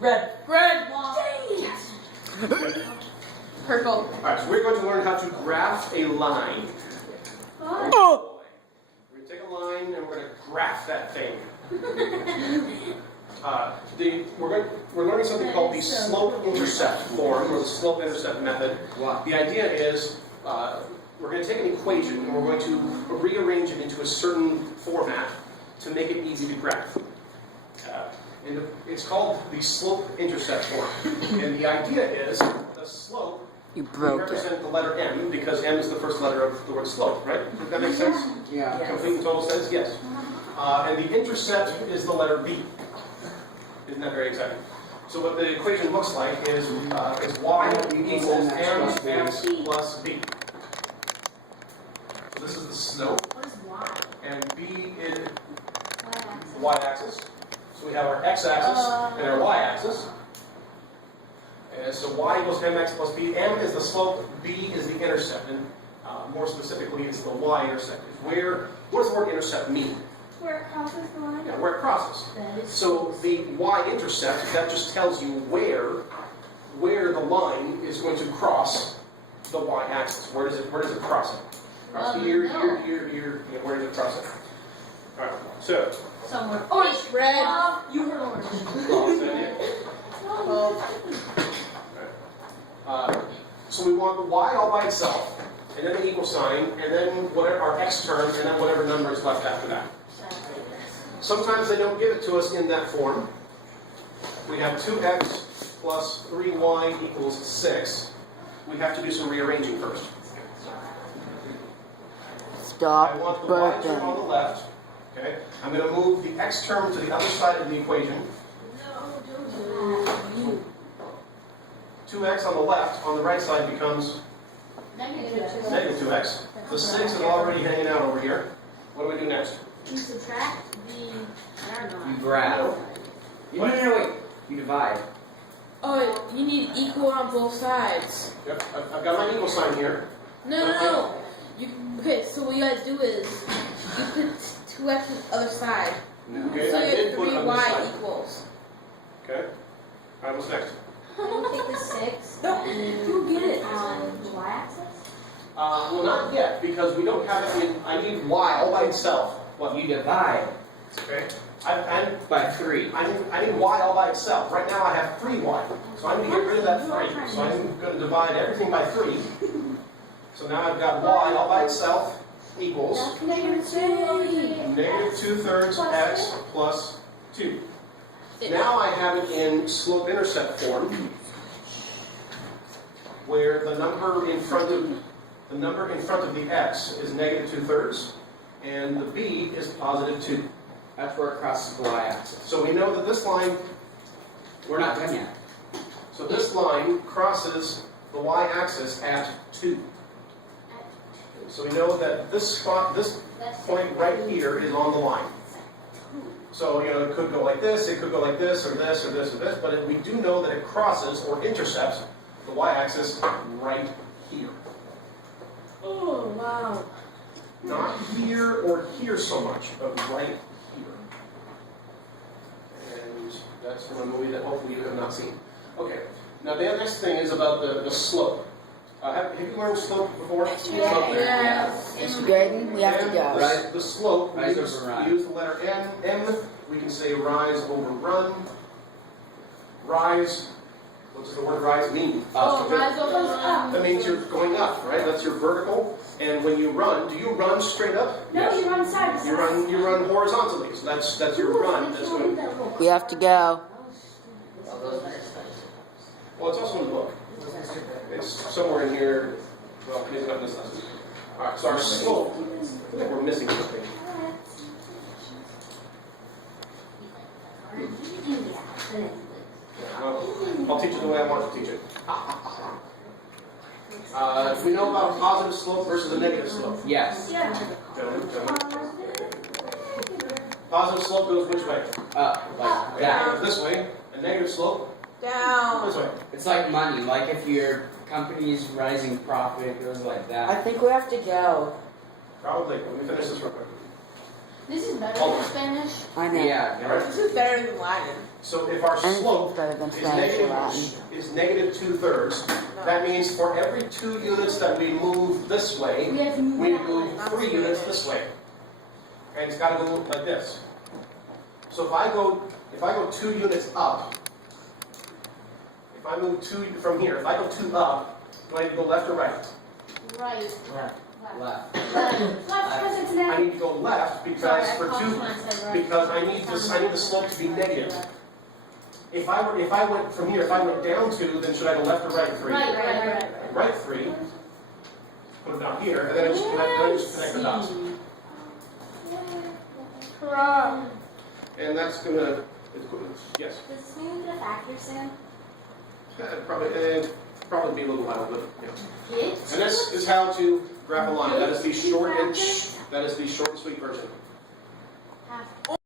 Red. Red. Yes. Purple. Alright, so we're going to learn how to graph a line. Oh. We're going to take a line and we're going to graph that thing. We're learning something called the slope-intercept form, or the slope-intercept method. Wow. The idea is we're going to take an equation and we're going to rearrange it into a certain format to make it easy to graph. And it's called the slope-intercept form. And the idea is the slope, You we broke represent it. the letter M because M is the first letter of the word slope, right? Does that make sense? Yeah. Complete and total sense? Yes. And the intercept is the letter B. Isn't that very exciting? So what the equation looks like is y equals mx plus b. So this is the slope, What is Y? and b is y-axis. So we have our x-axis and our y-axis. And so y equals mx plus b. M is the slope, b is the intercept, and more specifically, it's the y-intercept. What does the word intercept mean? Where it crosses the line? Yeah, where it crosses. So the y-intercept, that just tells you where the line is going to cross the y-axis. Where does it cross it? Cross here, here, here, here. Yeah, where does it cross it? All right. So. Somewhere. Orange. Red. You heard orange. So we want the y all by itself, and then the equal sign, and then whatever our x term, and then whatever number is left after that. Sometimes they don't give it to us in that form. We have 2x plus 3y equals 6. We have to do some rearranging first. Stop I want the y term on burping. the left. Okay. I'm going to move the x term to the other side of the equation. 2x on the left, on the right side becomes negative 2x. The 6 is already hanging out over here. What do we do next? You subtract the. I don't know. You graph. No, wait. You divide. Oh, you need equal on both sides. Yep. I've got my equal sign here. No. Okay, so what you guys do is you put 2x on the other side. Okay, So I you did have put it on this 3y side. equals. Okay. All right, what's next? Can you take the 6 No, and you get it. on the y-axis? Well, not yet, because we don't have it in. I need y all by itself. What? You divide Okay. by 3. I need y all by itself. Right now I have 3y. So I need to get rid of that 3. So I'm going to divide everything by 3. So now I've got y all by itself equals Negative 2. negative 2/3 x plus 2. Now I have it in slope-intercept form, where the number in front of the x is negative 2/3, and the b is positive 2. That's where it crosses the y-axis. So we know that this line, We're not done yet. so this line crosses the y-axis at 2. So we know that this spot, this point right here is on the line. So, it could go like this, it could go like this, or this, or this, or this, but we do know that it crosses or intercepts the y-axis right here. Oh, wow. Not here or here so much, but right here. And that's from a movie that hopefully you have not seen. Okay, now the next thing is about the slope. Have you learned slope before? Yeah. Mr. Gordon, we have to go. Right. The slope, Rise we over run. use the letter M. We can say rise over run. Rise, what does the word rise mean? Oh, rise over run. That means you're going up, right? That's your vertical. And when you run, do you run straight up? No, Yes. you run side to You run horizontally. So that's your run. That's going. We have to go. Well, it's also in the book. It's somewhere in here. Well, maybe not in this lesson. All right. So our slope. I feel like we're missing something. Well, I'll teach it the way I want to teach it. We know about a positive slope versus a negative slope. Yes. Gentlemen. Positive slope goes which way? Up. Like that. This way. A negative slope Down. this way. It's like money. Like if your company's rising profit, it goes like I that. think we have to go. Probably. Let me finish this real quick. This is better than Spanish. I know. Yeah. All right. This is better than Latin. So if our Anything's slope better than is Spanish or Latin. negative 2/3, that means for every 2 units that we move this way, We have to move we that move way. 3 units this way. And it's got to go like this. So if I go 2 units up, if I move 2 from here, if I go 2 up, do I need to go left or right? Right. Left. Left. Because it's I negative. need to go left because Sorry, I for paused 2, when I said right. because I need the slope to be negative. If I went from here, if I went down 2, then should I go left or right 3? Right. Right 3. Put it down here, and then I just connect the dots. And that's gonna, yes, Does this mean we get a factor soon? probably be a little while, but yeah. Get. And this is how to graph a line. That is the short and sweet version. Half.